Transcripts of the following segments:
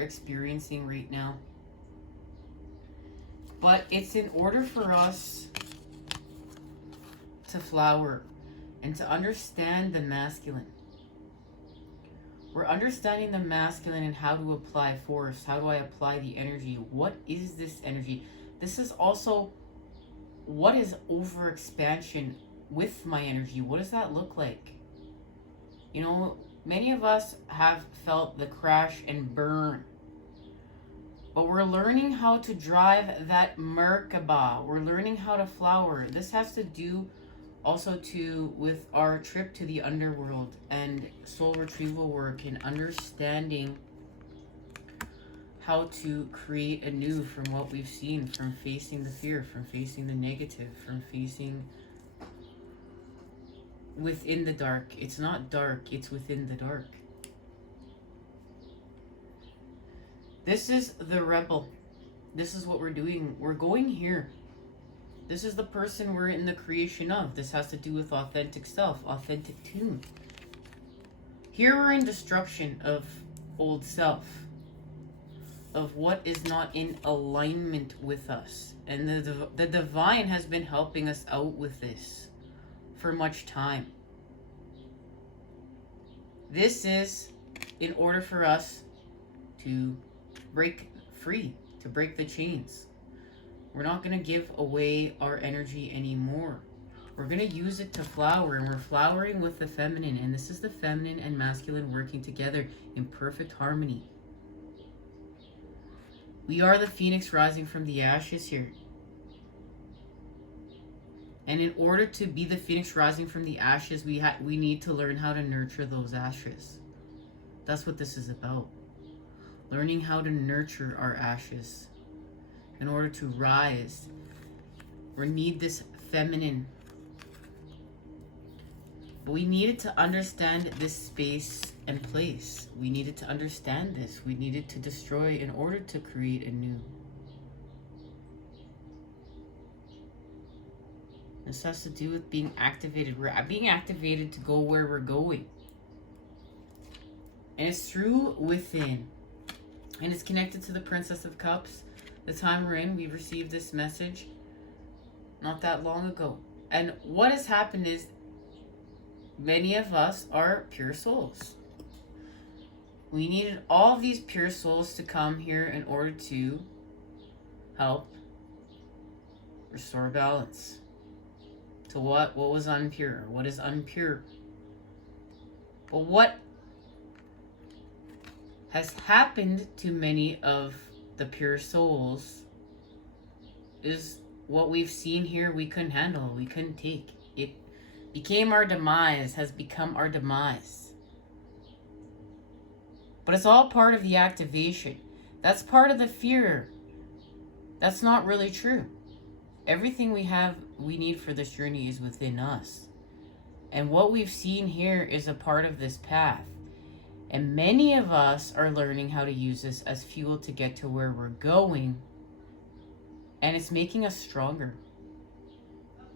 experiencing right now. But it's in order for us to flower and to understand the masculine. We're understanding the masculine and how to apply force. How do I apply the energy? What is this energy? This is also, what is overexpansion with my energy? What does that look like? You know, many of us have felt the crash and burn. But we're learning how to drive that Merkaba. We're learning how to flower. This has to do also with our trip to the underworld and soul retrieval work and understanding how to create anew from what we've seen, from facing the fear, from facing the negative, from facing within the dark. It's not dark, it's within the dark. This is the rebel. This is what we're doing. We're going here. This is the person we're in the creation of. This has to do with authentic self, authentic tune. Here we're in destruction of old self, of what is not in alignment with us. And the divine has been helping us out with this for much time. This is in order for us to break free, to break the chains. We're not going to give away our energy anymore. We're going to use it to flower, and we're flowering with the feminine. And this is the feminine and masculine working together in perfect harmony. We are the phoenix rising from the ashes here. And in order to be the phoenix rising from the ashes, we need to learn how to nurture those ashes. That's what this is about. Learning how to nurture our ashes in order to rise. We need this feminine. But we needed to understand this space and place. We needed to understand this. We needed to destroy in order to create anew. This has to do with being activated. We're being activated to go where we're going. And it's through within. And it's connected to the Princess of Cups. The time we're in, we received this message not that long ago. And what has happened is many of us are pure souls. We needed all these pure souls to come here in order to help restore balance to what was unpure, what is unpure. But what has happened to many of the pure souls is what we've seen here we couldn't handle, we couldn't take. It became our demise, has become our demise. But it's all part of the activation. That's part of the fear. That's not really true. Everything we need for this journey is within us. And what we've seen here is a part of this path. And many of us are learning how to use this as fuel to get to where we're going. And it's making us stronger.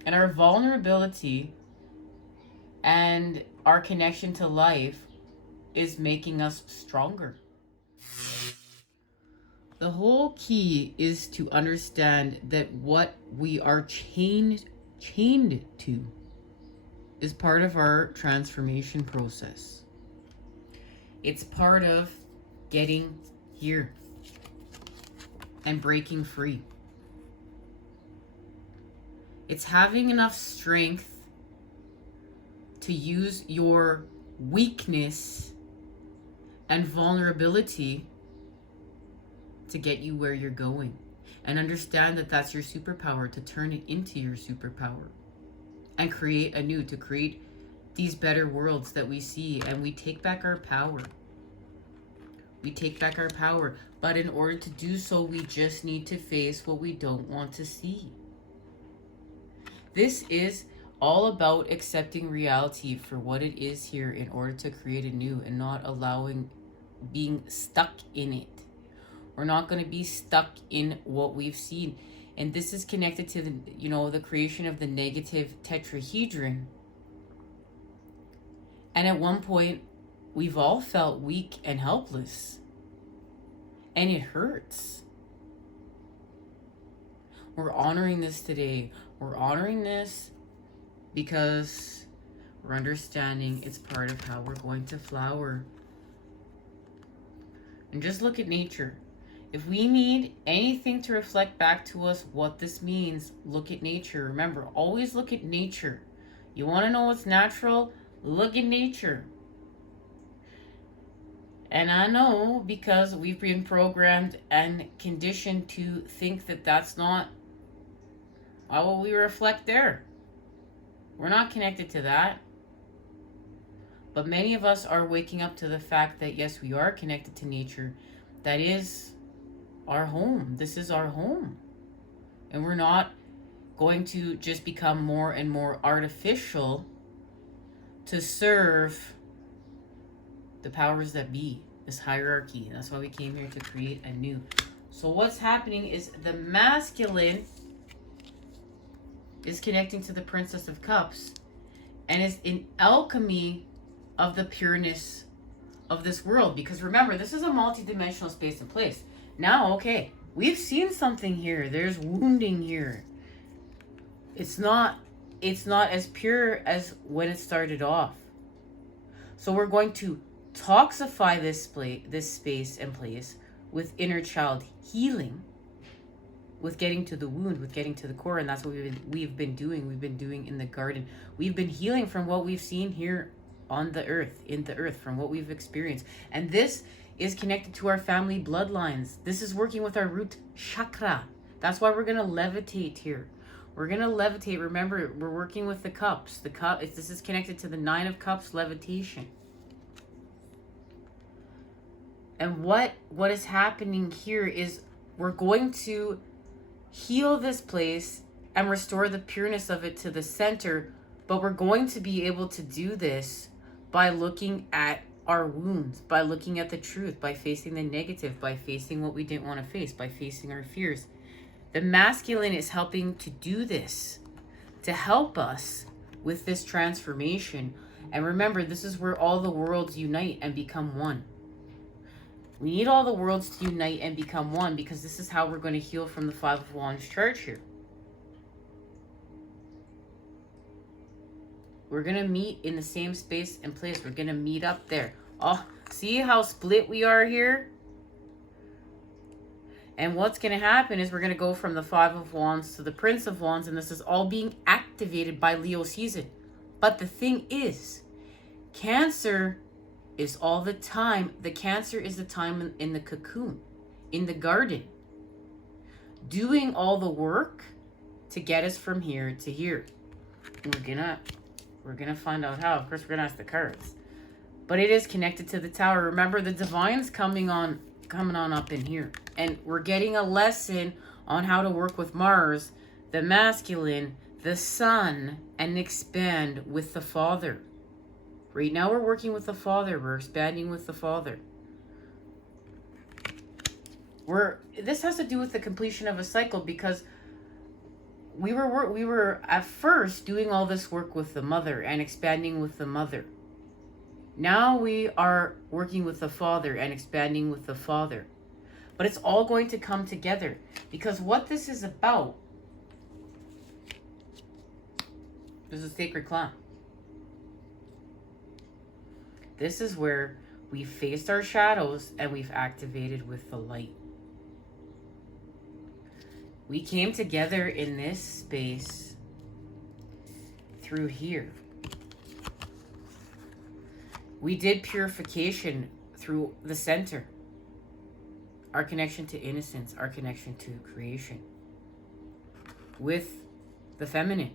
And our vulnerability and our connection to life is making us stronger. The whole key is to understand that what we are chained to is part of our transformation process. It's part of getting here and breaking free. It's having enough strength to use your weakness and vulnerability to get you where you're going. And understand that that's your superpower, to turn it into your superpower. And create anew, to create these better worlds that we see, and we take back our power. We take back our power. But in order to do so, we just need to face what we don't want to see. This is all about accepting reality for what it is here in order to create anew and not allowing being stuck in it. We're not going to be stuck in what we've seen. And this is connected to the creation of the negative tetrahedron. And at one point, we've all felt weak and helpless. And it hurts. We're honoring this today. We're honoring this because we're understanding it's part of how we're going to flower. And just look at nature. If we need anything to reflect back to us what this means, look at nature. Remember, always look at nature. You want to know what's natural? Look at nature. And I know because we've been programmed and conditioned to think that that's not what we reflect there. We're not connected to that. But many of us are waking up to the fact that yes, we are connected to nature. That is our home. This is our home. And we're not going to just become more and more artificial to serve the powers that be, this hierarchy. And that's why we came here to create a new. So what's happening is the masculine is connecting to the Princess of Cups and is in alchemy of the pureness of this world. Because remember, this is a multi-dimensional space and place. Now, okay, we've seen something here. There's wounding here. It's not as pure as when it started off. So we're going to toxify this space and place with inner child healing, with getting to the wound, with getting to the core. And that's what we've been doing. We've been doing in the garden. We've been healing from what we've seen here on the earth, in the earth, from what we've experienced. And this is connected to our family bloodlines. This is working with our root chakra. That's why we're going to levitate here. We're going to levitate. Remember, we're working with the cups. This is connected to the 9 of Cups levitation. And what is happening here is we're going to heal this place and restore the pureness of it to the center. But we're going to be able to do this by looking at our wounds, by looking at the truth, by facing the negative, by facing what we didn't want to face, by facing our fears. The masculine is helping to do this, to help us with this transformation. And remember, this is where all the worlds unite and become one. We need all the worlds to unite and become one, because this is how we're going to heal from the 5 of Wands chart here. We're going to meet in the same space and place. We're going to meet up there. Oh, see how split we are here? And what's going to happen is we're going to go from the 5 of Wands to the Prince of Wands. And this is all being activated by Leo season. But the thing is, Cancer is all the time. The Cancer is the time in the cocoon, in the garden, doing all the work to get us from here to here. And we're gonna find out how. Of course, we're gonna ask the cards, but it is connected to the Tower. Remember, the Divine's coming on up in here, and we're getting a lesson on how to work with Mars, the masculine, the Sun, and expand with the Father. Right now, we're working with the Father. We're expanding with the Father. This has to do with the completion of a cycle, because we were at first doing all this work with the Mother and expanding with the Mother. Now we are working with the Father and expanding with the Father. But it's all going to come together, because what this is about is a sacred clan. This is where we've faced our shadows and we've activated with the light. We came together in this space through here. We did purification through the center. Our connection to innocence, our connection to creation with the feminine.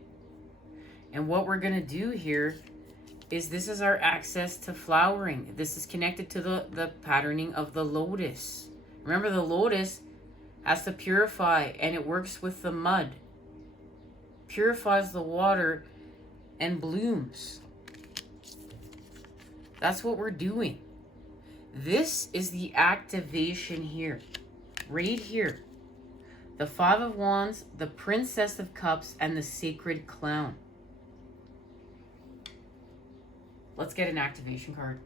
And what we're going to do here is this is our access to flowering. This is connected to the patterning of the lotus. Remember, the lotus has to purify, and it works with the mud. Purifies the water and blooms. That's what we're doing. This is the activation here. Right here. The 5 of Wands, the Princess of Cups, and the Sacred Clown. Let's get an activation card.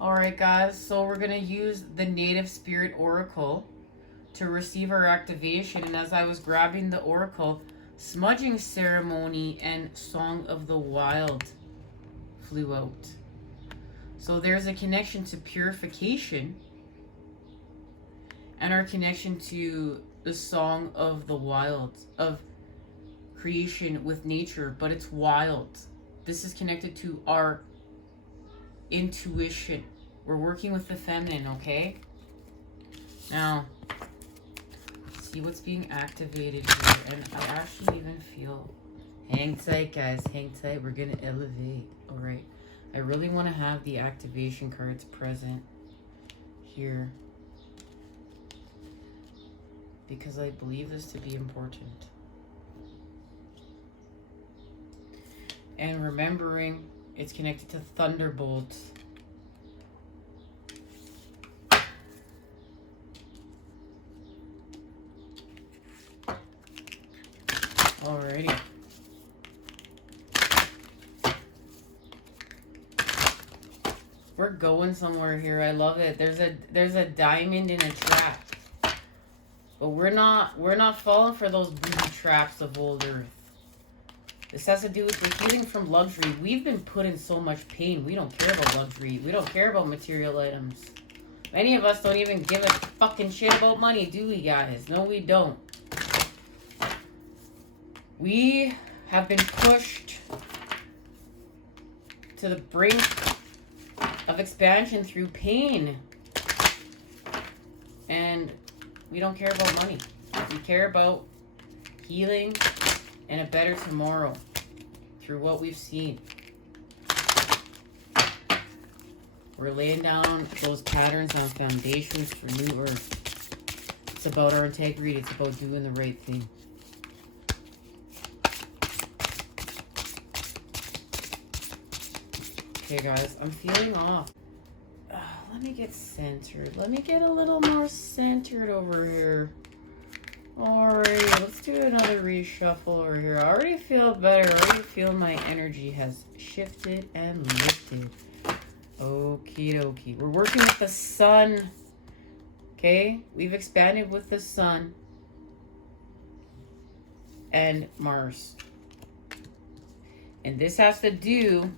Alright guys, so we're going to use the Native Spirit Oracle to receive our activation. And as I was grabbing the Oracle, Smudging Ceremony and Song of the Wild flew out. So there's a connection to purification and our connection to the Song of the Wild, of creation with nature, but it's wild. This is connected to our intuition. We're working with the feminine, okay? Now, see what's being activated here. And I actually even feel, hang tight guys, hang tight. We're gonna elevate. All right, I really want to have the activation cards present here because I believe this to be important. And remembering it's connected to Thunderbolt. Alrighty. We're going somewhere here. I love it. There's a diamond in a trap. But we're not falling for those booby traps of old earth. This has to do with the healing from luxury. We've been put in so much pain. We don't care about luxury. We don't care about material items. Many of us don't even give a fucking shit about money, do we guys? No, we don't. We have been pushed to the brink of expansion through pain. And we don't care about money. We care about healing and a better tomorrow through what we've seen. We're laying down those patterns on foundations for new earth. It's about our integrity. It's about doing the right thing. Okay, guys, I'm feeling off. Let me get centered. Let me get a little more centered over here. Alright, let's do another reshuffle over here. I already feel better. I already feel my energy has shifted and lifted. Okie dokie. We're working with the sun. Okay? We've expanded with the sun and Mars. And this has to do...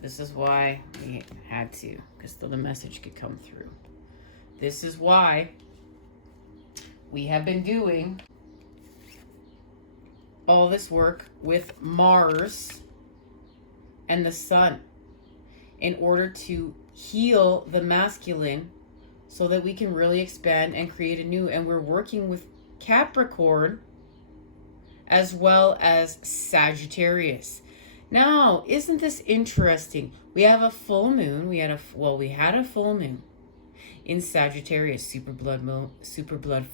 this is why we had to, because the message could come through. This is why we have been doing all this work with Mars and the sun in order to heal the masculine so that we can really expand and create a new. And we're working with Capricorn as well as Sagittarius. Now, isn't this interesting? We have a full moon. We had a full moon in Sagittarius, super blood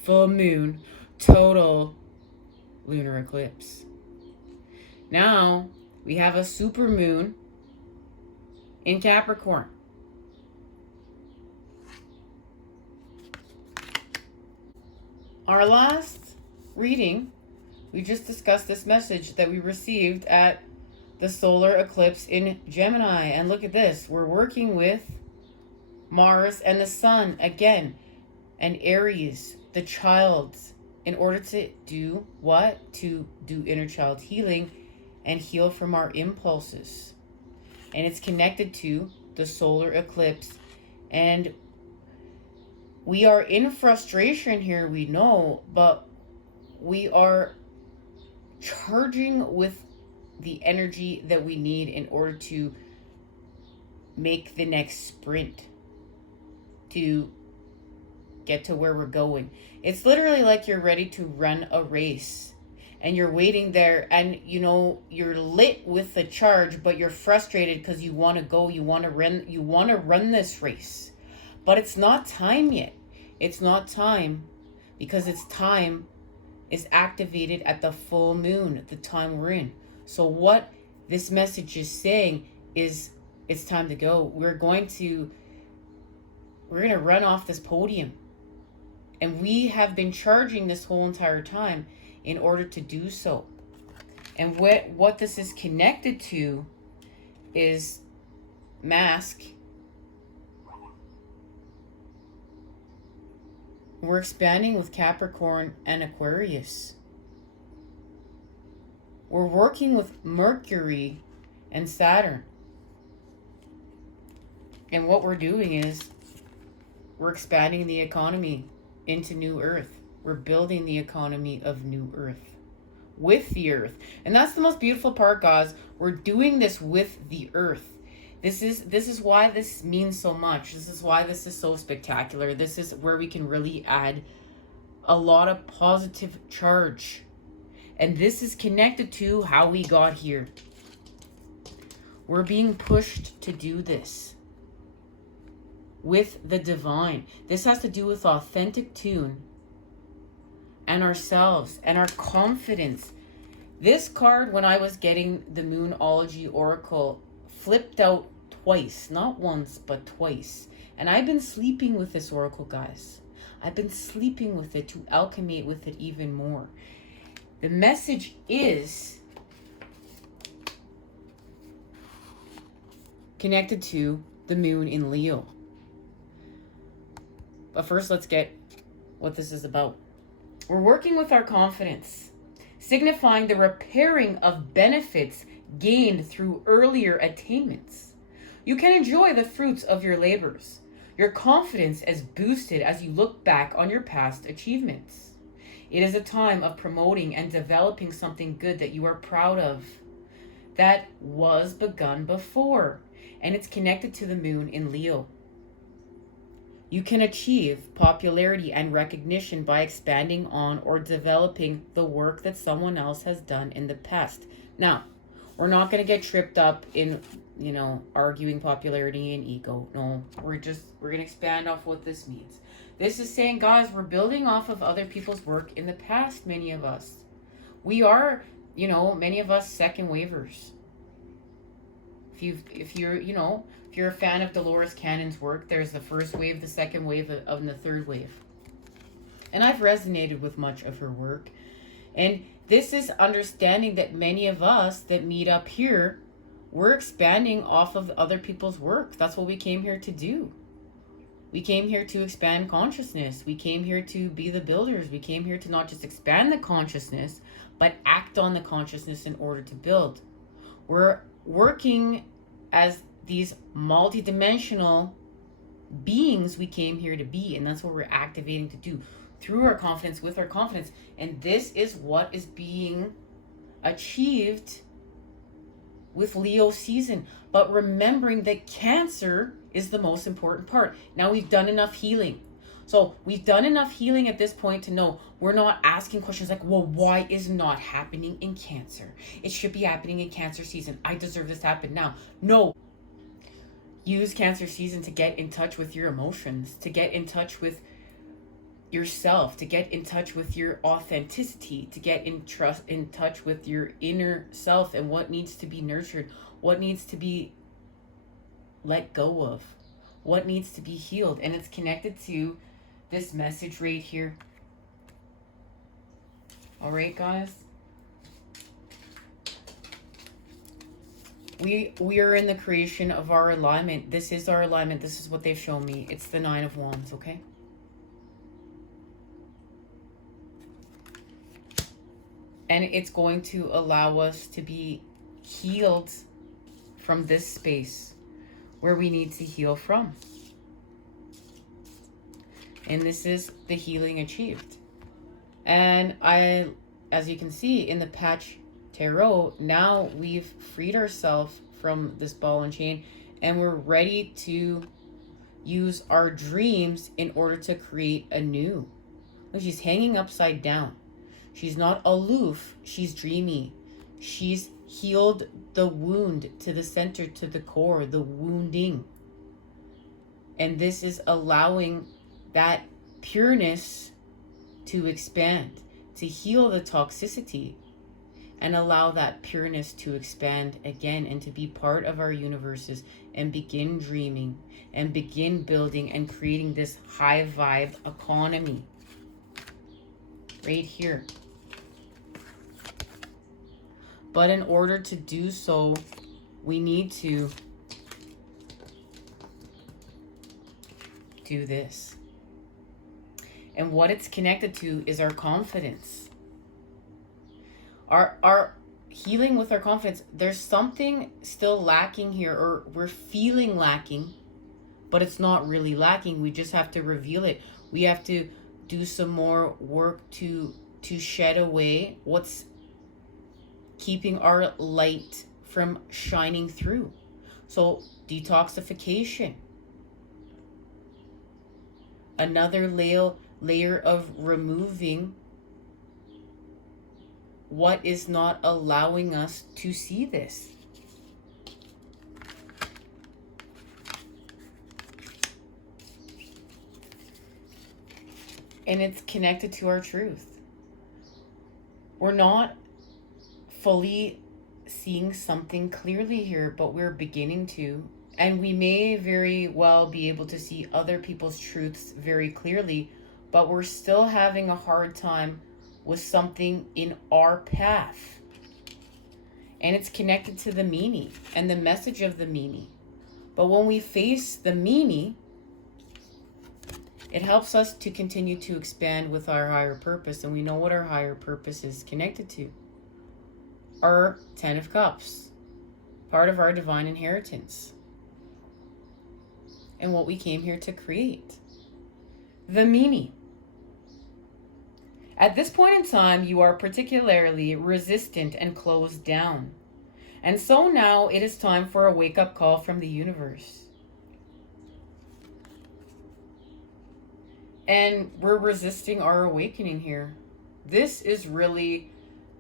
full moon, total lunar eclipse. Now, we have a super moon in Capricorn. Our last reading, we just discussed this message that we received at the solar eclipse in Gemini. And look at this. We're working with Mars and the sun again. And Aries, the child, in order to do what? To do inner child healing and heal from our impulses. And it's connected to the solar eclipse. And we are in frustration here, we know, but we are charging with the energy that we need in order to make the next sprint to get to where we're going. It's literally like you're ready to run a race and you're waiting there and you're lit with the charge, but you're frustrated because you want to go, you want to run this race, but it's not time yet. It's not time because its time is activated at the full moon, the time we're in. So what this message is saying is it's time to go. We're going to run off this podium. And we have been charging this whole entire time in order to do so. And what this is connected to is mask We're expanding with Capricorn and Aquarius. We're working with Mercury and Saturn. And what we're doing is we're expanding the economy into New Earth. We're building the economy of New Earth with the Earth. And that's the most beautiful part, guys. We're doing this with the Earth. This is why this means so much. This is why this is so spectacular. This is where we can really add a lot of positive charge. And this is connected to how we got here. We're being pushed to do this with the divine. This has to do with authentic tune and ourselves and our confidence. This card, when I was getting the Moonology Oracle, flipped out twice. Not once, but twice. And I've been sleeping with this oracle, guys. I've been sleeping with it to alchemate with it even more. The message is connected to the moon in Leo. But first, let's get what this is about. We're working with our confidence, signifying the repairing of benefits gained through earlier attainments. You can enjoy the fruits of your labors. Your confidence is boosted as you look back on your past achievements. It is a time of promoting and developing something good that you are proud of, that was begun before, and it's connected to the moon in Leo. You can achieve popularity and recognition by expanding on or developing the work that someone else has done in the past. Now, we're not going to get tripped up in, arguing popularity and ego. No, we're going to expand off what this means. This is saying, guys, we're building off of other people's work in the past, many of us. We are, many of us second wavers. If you're a fan of Dolores Cannon's work, there's the first wave, the second wave, and the third wave. And I've resonated with much of her work. And this is understanding that many of us that meet up here, we're expanding off of other people's work. That's what we came here to do. We came here to expand consciousness. We came here to be the builders. We came here to not just expand the consciousness, but act on the consciousness in order to build. We're working as these multidimensional beings we came here to be, and that's what we're activating to do through our confidence, with our confidence. And this is what is being achieved with Leo season. But remembering that Cancer is the most important part. Now we've done enough healing. So we've done enough healing at this point to know we're not asking questions like, well, why is not happening in Cancer? It should be happening in Cancer season. I deserve this to happen now. No. Use Cancer season to get in touch with your emotions, to get in touch with yourself, to get in touch with your authenticity, to get in touch with your inner self and what needs to be nurtured, what needs to be let go of, what needs to be healed. And it's connected to this message right here. All right, guys. We are in the creation of our alignment. This is our alignment. This is what they've shown me. It's the 9 of Wands, okay? And it's going to allow us to be healed from this space where we need to heal from. And this is the healing achieved. And as you can see in the patch tarot, now we've freed ourselves from this ball and chain, and we're ready to use our dreams in order to create a new. Look, she's hanging upside down. She's not aloof, she's dreamy. She's healed the wound to the center, to the core, the wounding. And this is allowing that pureness to expand, to heal the toxicity, and allow that pureness to expand again and to be part of our universes and begin dreaming and begin building and creating this high vibe economy right here. But in order to do so, we need to do this. And what it's connected to is our confidence. Our healing with our confidence. There's something still lacking here, or we're feeling lacking, but it's not really lacking. We just have to reveal it. We have to do some more work to shed away what's keeping our light from shining through. So detoxification. Another layer of removing what is not allowing us to see this. And it's connected to our truth. We're not fully seeing something clearly here, but we're beginning to. And we may very well be able to see other people's truths very clearly, but we're still having a hard time with something in our path. And it's connected to the meaning and the message of the meaning. But when we face the meaning, it helps us to continue to expand with our higher purpose. And we know what our higher purpose is connected to. Our 10 of Cups, part of our divine inheritance. And what we came here to create. The meaning. At this point in time, you are particularly resistant and closed down. And so now it is time for a wake-up call from the universe. And we're resisting our awakening here. This is really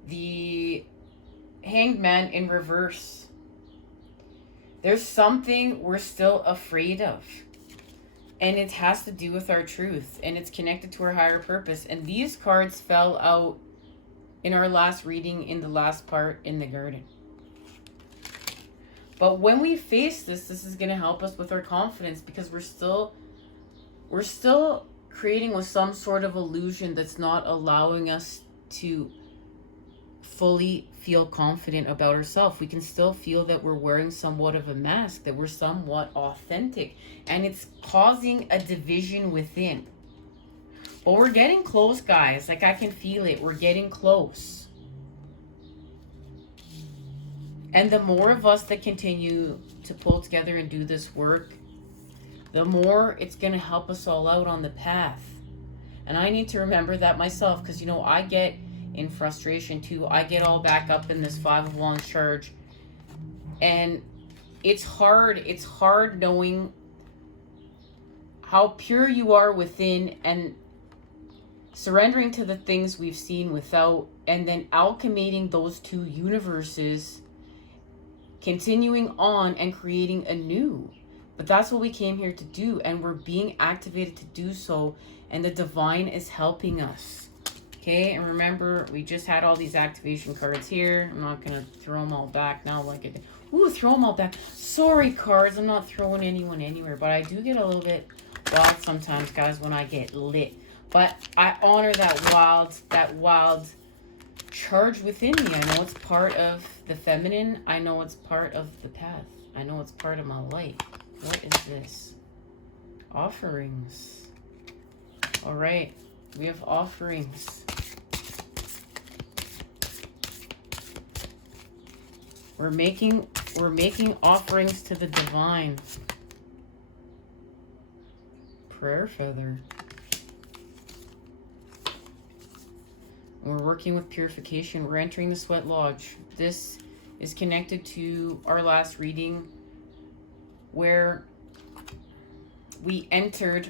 the Hanged Man in reverse. There's something we're still afraid of. And it has to do with our truth. And it's connected to our higher purpose. And these cards fell out in our last reading in the last part in the garden. But when we face this is going to help us with our confidence, because we're still creating with some sort of illusion that's not allowing us to fully feel confident about ourselves. We can still feel that we're wearing somewhat of a mask, that we're somewhat authentic, and it's causing a division within. But we're getting close, guys. Like, I can feel it. We're getting close. And the more of us that continue to pull together and do this work, the more it's going to help us all out on the path. And I need to remember that myself, because, you know, I get in frustration too. I get all back up in this 5 of Wands charge. And it's hard knowing how pure you are within and surrendering to the things we've seen without, and then alchemating those two universes, continuing on and creating a new. But that's what we came here to do, and we're being activated to do so, and the divine is helping us. Okay, and remember, we just had all these activation cards here. I'm not going to throw them all back now like I did. Ooh, throw them all back. Sorry, cards, I'm not throwing anyone anywhere, but I do get a little bit wild sometimes, guys, when I get lit. But I honor that wild charge within me. I know it's part of the feminine. I know it's part of the path. I know it's part of my light. What is this? Offerings. All right, we have offerings. We're making offerings to the divine. Prayer feather. We're working with purification. We're entering the sweat lodge. This is connected to our last reading, where we entered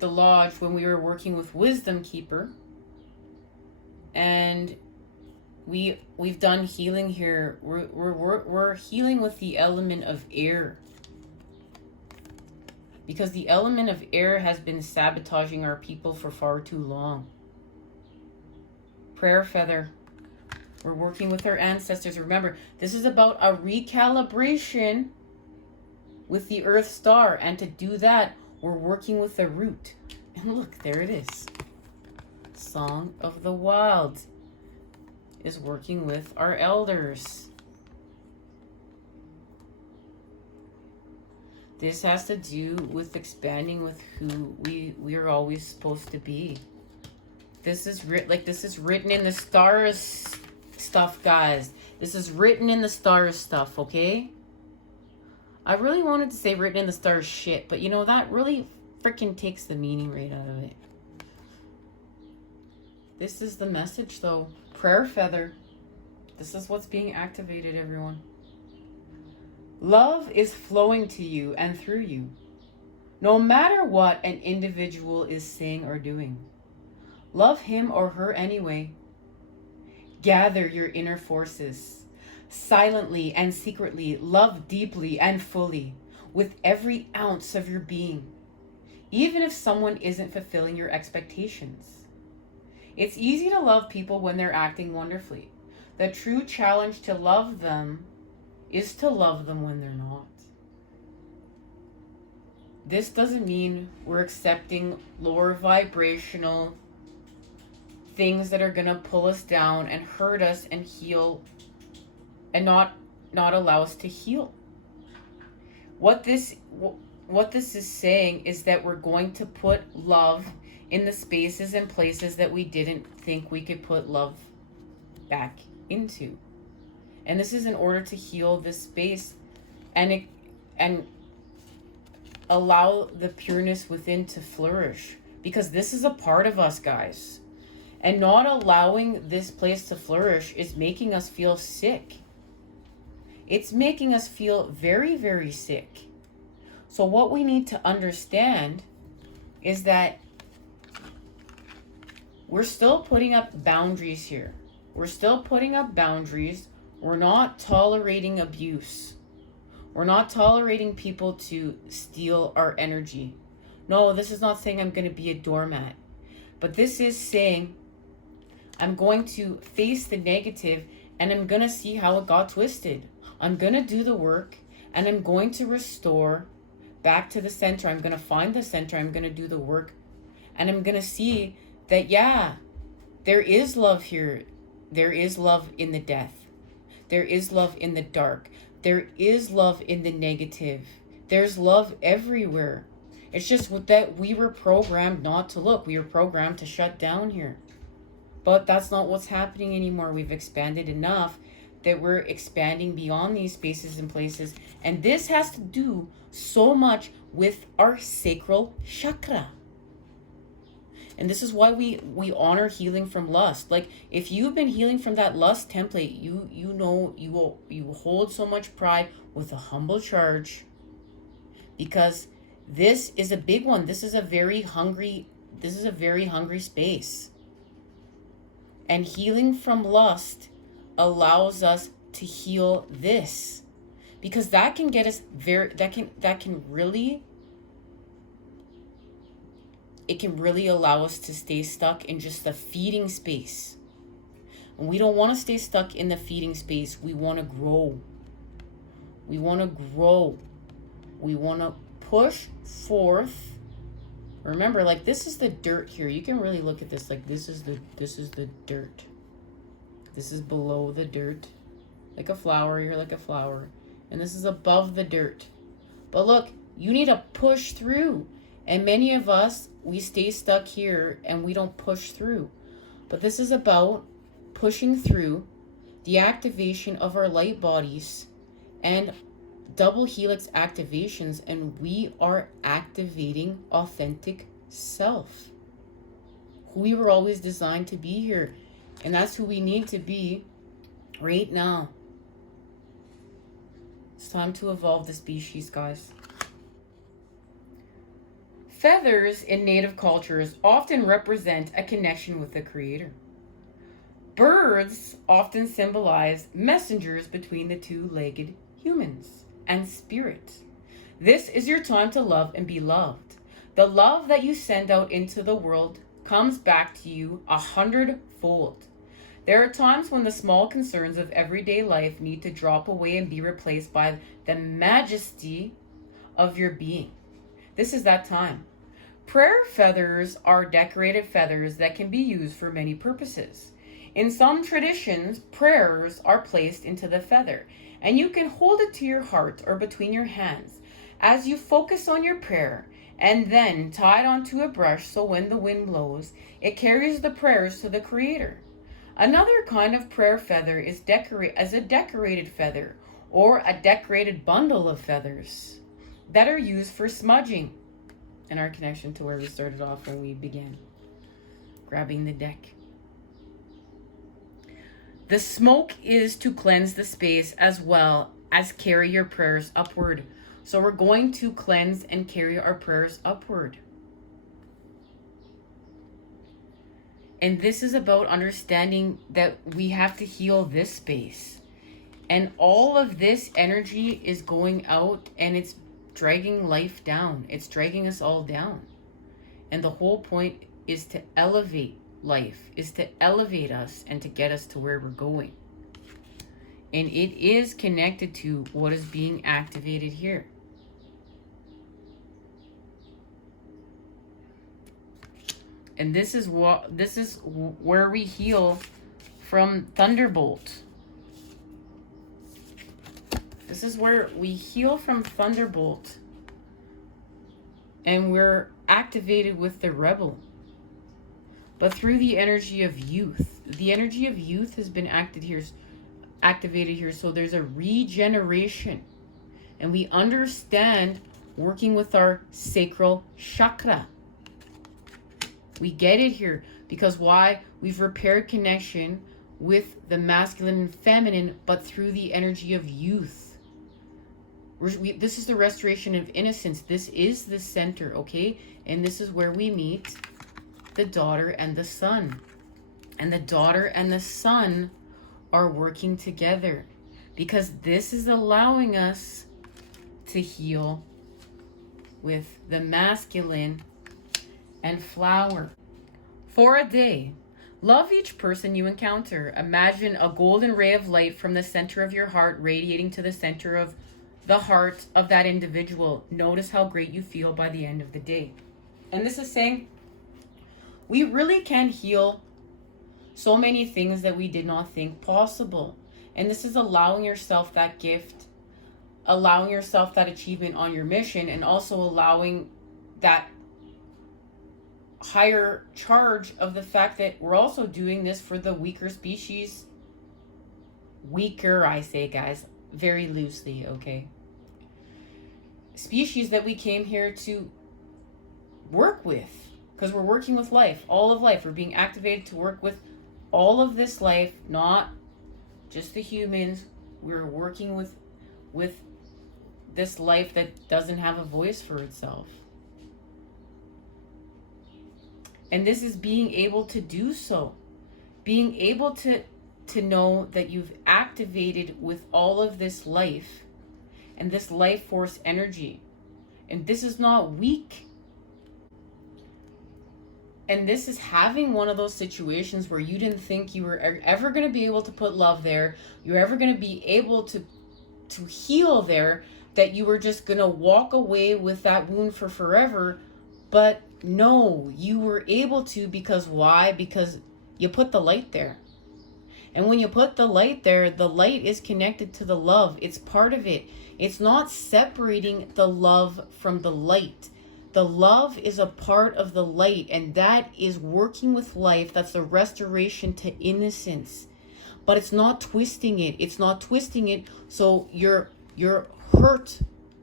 the lodge when we were working with Wisdom Keeper, and we've done healing here. We're healing with the element of air, because the element of air has been sabotaging our people for far too long. Prayer feather. We're working with our ancestors. Remember, this is about a recalibration with the Earth Star, and to do that, we're working with the root. And look, there it is. Song of the Wild is working with our elders. This has to do with expanding with who we are always supposed to be. This is this is written in the stars stuff, guys. This is written in the stars stuff, okay? I really wanted to say written in the stars shit, but you know, that really freaking takes the meaning right out of it. This is the message, though. Prayer feather. This is what's being activated, everyone. Love is flowing to you and through you, no matter what an individual is saying or doing. Love him or her anyway. Gather your inner forces. Silently and secretly, love deeply and fully, with every ounce of your being, even if someone isn't fulfilling your expectations. It's easy to love people when they're acting wonderfully. The true challenge to love them is to love them when they're not. This doesn't mean we're accepting lower vibrational things that are going to pull us down and hurt us and heal and not allow us to heal. What this is saying is that we're going to put love in the spaces and places that we didn't think we could put love back into. And this is in order to heal this space and allow the pureness within to flourish. Because this is a part of us, guys. And not allowing this place to flourish is making us feel sick. It's making us feel very, very sick. So what we need to understand is that we're still putting up boundaries here. We're still putting up boundaries. We're not tolerating abuse. We're not tolerating people to steal our energy. No, this is not saying I'm going to be a doormat. But this is saying I'm going to face the negative and I'm going to see how it got twisted. I'm going to do the work and I'm going to restore back to the center. I'm going to find the center. I'm going to do the work. And I'm going to see that, yeah, there is love here. There is love in the death. There is love in the dark. There is love in the negative. There's love everywhere. It's just that we were programmed not to look. We were programmed to shut down here. But that's not what's happening anymore. We've expanded enough that we're expanding beyond these spaces and places. And this has to do so much with our sacral chakra. And this is why we honor healing from lust. Like, if you've been healing from that lust template, you know you hold so much pride with a humble charge, because this is a big one. This is a very hungry space. And healing from lust allows us to heal this, because that can get us it can really allow us to stay stuck in just the feeding space. And we don't want to stay stuck in the feeding space. We want to grow. We want to grow. We want to push forth. Remember, like, this is the dirt here. You can really look at this like this is the dirt. This is below the dirt. Like a flower, you're like a flower. And this is above the dirt. But look, you need to push through. And many of us, we stay stuck here and we don't push through. But this is about pushing through the activation of our light bodies and double helix activations, and we are activating authentic self, who we were always designed to be here. And that's who we need to be right now. It's time to evolve the species, guys. Feathers in native cultures often represent a connection with the Creator. Birds often symbolize messengers between the two-legged humans and spirit. This is your time to love and be loved. The love that you send out into the world comes back to you 100-fold. There are times when the small concerns of everyday life need to drop away and be replaced by the majesty of your being. This is that time. Prayer feathers are decorated feathers that can be used for many purposes. In some traditions, prayers are placed into the feather, and you can hold it to your heart or between your hands as you focus on your prayer and then tie it onto a brush so when the wind blows, it carries the prayers to the Creator. Another kind of prayer feather is a decorated feather or a decorated bundle of feathers that are used for smudging. And our connection to where we started off when we began grabbing the deck. The smoke is to cleanse the space as well as carry your prayers upward. So we're going to cleanse and carry our prayers upward. And this is about understanding that we have to heal this space. And all of this energy is going out and it's dragging life down. It's dragging us all down. And the whole point is to elevate life, is to elevate us and to get us to where we're going. And it is connected to what is being activated here. And this is where we heal from Thunderbolt. This is where we heal from Thunderbolt. And we're activated with the Rebel. But through the energy of youth. The energy of youth has been activated here. So there's a regeneration. And we understand working with our sacral chakra. We get it here because why? We've repaired connection with the masculine and feminine, but through the energy of youth. This is the restoration of innocence. This is the center, okay? And this is where we meet the daughter and the son. And the daughter and the son are working together because this is allowing us to heal with the masculine and flower. For a day, love each person you encounter. Imagine a golden ray of light from the center of your heart radiating to the center of the heart of that individual. Notice how great you feel by the end of the day. And this is saying we really can heal so many things that we did not think possible. And this is allowing yourself that gift, allowing yourself that achievement on your mission, and also allowing that higher charge of the fact that we're also doing this for the weaker species. Weaker, I say, guys, very loosely, okay? Species that we came here to work with, because we're working with life, all of life. We're being activated to work with all of this life, not just the humans. We're working with this life that doesn't have a voice for itself. And this is being able to do so. Being able to know that you've activated with all of this life and this life force energy. And this is not weak. And this is having one of those situations where you didn't think you were ever going to be able to put love there. You're ever going to be able to heal there, that you were just going to walk away with that wound for forever. But no, you were able to, because why? Because you put the light there. And when you put the light there, the light is connected to the love. It's part of it. It's not separating the love from the light. The love is a part of the light, and that is working with life. That's the restoration to innocence. But it's not twisting it. It's not twisting it so you're hurt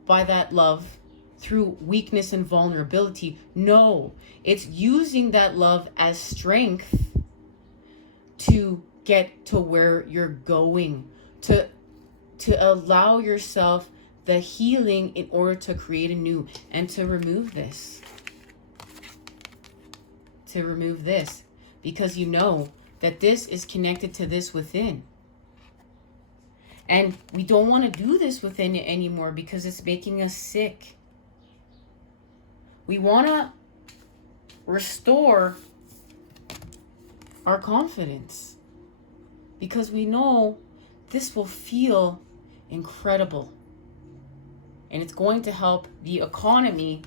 by that love through weakness and vulnerability. No, it's using that love as strength to get to where you're going, to allow yourself the healing in order to create a new, and to remove this. To remove this, because you know that this is connected to this within. And we don't want to do this within anymore because it's making us sick. We want to restore our confidence because we know this will feel incredible. And it's going to help the economy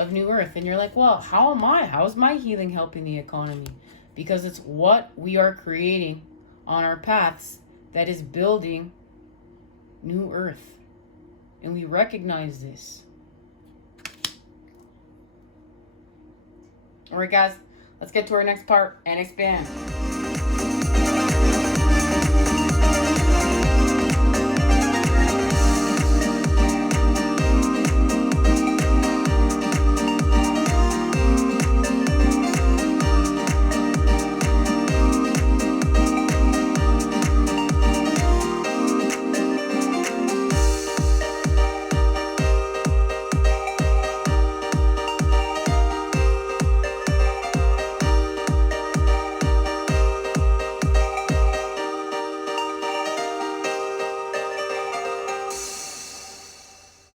of New Earth. And you're like, well, how am I? How's my healing helping the economy? Because it's what we are creating on our paths that is building New Earth. And we recognize this. All right, guys, let's get to our next part and expand.